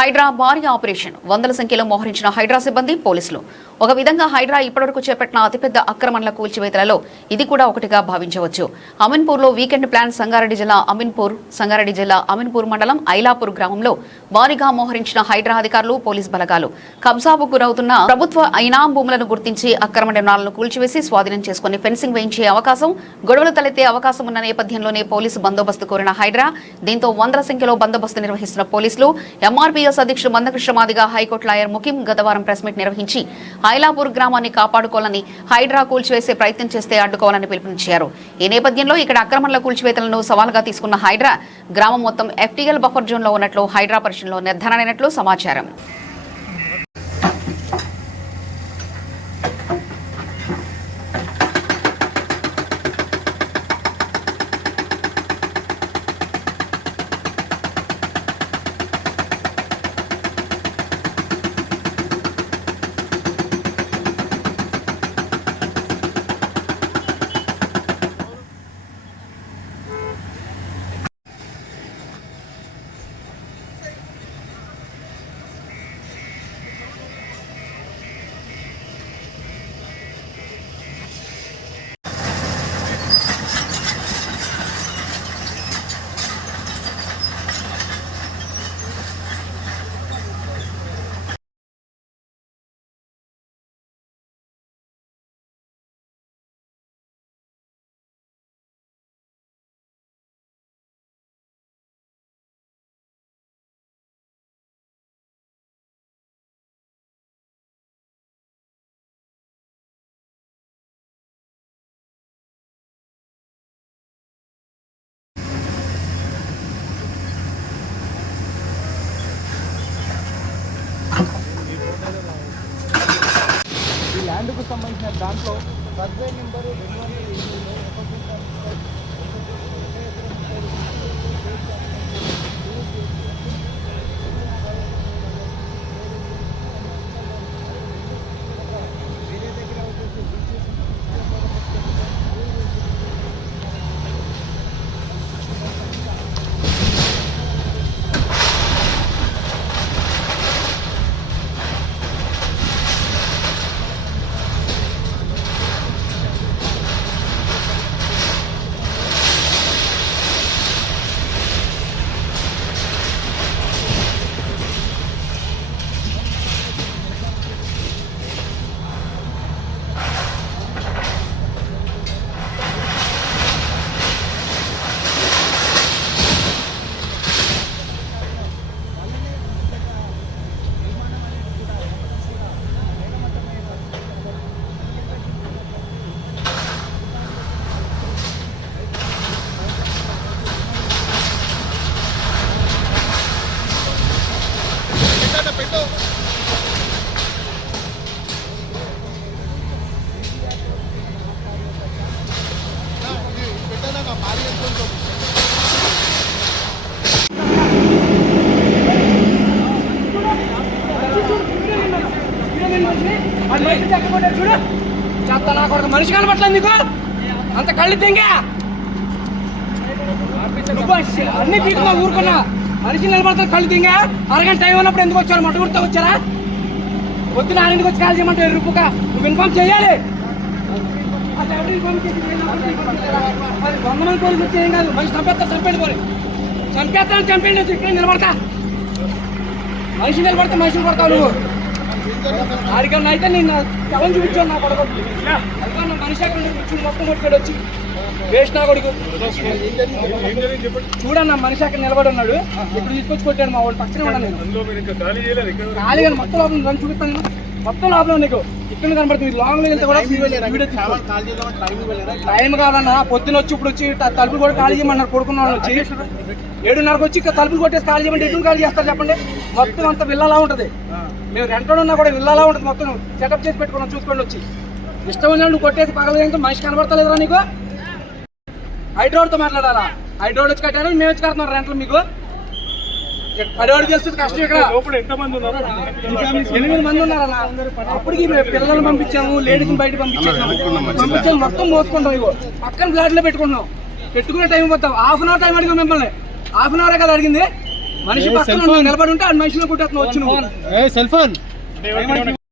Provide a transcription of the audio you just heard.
హైడ్రా భారీ ఆపరేషన్ వందల సంఖ్యలో మోహరించిన హైడ్రా సిబ్బంది పోలీసులు ఒక విధంగా హైడ్రా ఇప్పటివరకు చేపట్టిన అతిపెద్ద అక్రమణల కూల్చివేతలలో ఇది కూడా ఒకటిగా భావించవచ్చు. అమీన్పూర్లో వీకెండ్ ప్లాన్ సంగారెడ్డి జిల్లా అమీన్పూర్ మండలం ఐలాపూర్ గ్రామంలో భారీగా మోహరించిన హైడ్రా అధికారులు పోలీస్ బలగాలు కబ్జాకు గురవుతున్న ప్రభుత్వ ఇనాం భూములను గుర్తించి అక్రమ నిర్మాణాలను కూల్చివేసి స్వాధీనం చేసుకుని ఫెన్సింగ్ వేయించే అవకాశం గొడవలు తలెత్తే అవకాశం ఉన్న నేపథ్యంలోనే పోలీసు బందోబస్తు కోరిన హైడ్రా దీంతో వందల సంఖ్యలో బందోబస్తు నిర్వహిస్తున్న పోలీసులు ఎంఆర్పీఎస్ అధ్యక్షుడు మందకృష్ణ మాదిగ హైకోర్టు లాయర్ ముకిం గతవారం ప్రెస్ మీట్ నిర్వహించి ఐలాపూర్ గ్రామాన్ని కాపాడుకోవాలని హైడ్రా కూల్చివేసే ప్రయత్నం చేస్తే అడ్డుకోవాలని పిలుపునిచ్చారు. ఈ నేపథ్యంలో ఇక్కడ అక్రమణల కూల్చివేతలను సవాలుగా తీసుకున్న హైడ్రా గ్రామం మొత్తం ఎఫ్టీఎల్ బఫర్ జోన్ లో ఉన్నట్లు హైడ్రా పరిశీలనలో నిర్ధారణ అయినట్లు సమాచారం. ల్యాండ్కు సంబంధించిన దాంట్లో సర్వే నెంబరు మనిషి కనబట్లేదు నీకు అంత కళ్ళు తింగా అన్ని పీకున్నా ఊరుకున్నా మనిషి నిలబడతారు కళ్ళు తింగా అరగంట టైం ఉన్నప్పుడు ఎందుకు వచ్చారు మొట్ట గుర్తా వచ్చారా పొద్దున 6 వచ్చి కాల్ చేయమంటే రూపుగా నువ్వు ఇన్ఫార్మ్ చేయాలి 100 మంది పోలీసులు వచ్చి ఏం కాదు మనిషి చంపేస్తారు చంపేయండి ఇక్కడ నిలబడతా మనిషి నిలబడితే మనిషిని కొడతావు నువ్వు ఆడికన్నా అయితే నేను ఎవరిని చూపించాను నా కొడుకు అదికన్నా మనిషి అక్కడ కూర్చుని మొత్తం కొట్టుకొని వచ్చి వేస్ట్ నా కొడుకు చూడన్నా మనిషి అక్కడ నిలబడి ఉన్నాడు ఇప్పుడు తీసుకొచ్చి కొట్టాడు మా వాళ్ళు పక్కనే ఉన్నాను నేను ఖాళీగా మొత్తం లోపల నన్ను చూపిస్తాను మొత్తం లోపల నీకు ఇక్కడ కనబడుతుంది లాంగ్ లో వెళ్తే కూడా టైం కాదన్నా పొద్దున వచ్చి ఇప్పుడు వచ్చి తలుపులు కూడా ఖాళీ చేయమన్నారు కొడుకున్న వాళ్ళు వచ్చి 7:30 వచ్చి తలుపులు కొట్టేసి ఖాళీ చేయమంటే ఎటు ఖాళీ చేస్తారు చెప్పండి మొత్తం అంత విల్లాలా ఉంటుంది మేము రెంటోడు ఉన్నా కూడా విల్లాలా ఉంటుంది మొత్తం సెటప్ చేసి పెట్టుకున్నాం చూసుకోండి వచ్చి ఇష్టం ఉన్న నువ్వు కొట్టేసి పగలేదు మనిషి కనబడతలేదురా నీకు హైడ్రోడ్తో మాట్లాడాలా హైడ్రోడ్ వచ్చి కట్టాను మేము వచ్చి కడుతున్నాం రెంట్లు మీకు పడేవాడు చేస్తుంది కష్టం ఇక్కడ 8 మంది ఉన్నారన్న అప్పటికి పిల్లలను పంపించాము లేడీస్ని బయట పంపించాము మొత్తం మోసుకుంటాం ఇగో పక్కన ఫ్లాట్లో పెట్టుకుంటున్నాం పెట్టుకునే టైం పోతాం హాఫ్ అన్ అవర్ టైం అడిగాం మిమ్మల్ని హాఫ్ అన్ అవరే కదా అడిగింది మనిషి పక్కన నిలబడి ఉంటే ఆ మనిషిని కొట్టేస్తున్నావు వచ్చి నువ్వు సెల్ ఫోన్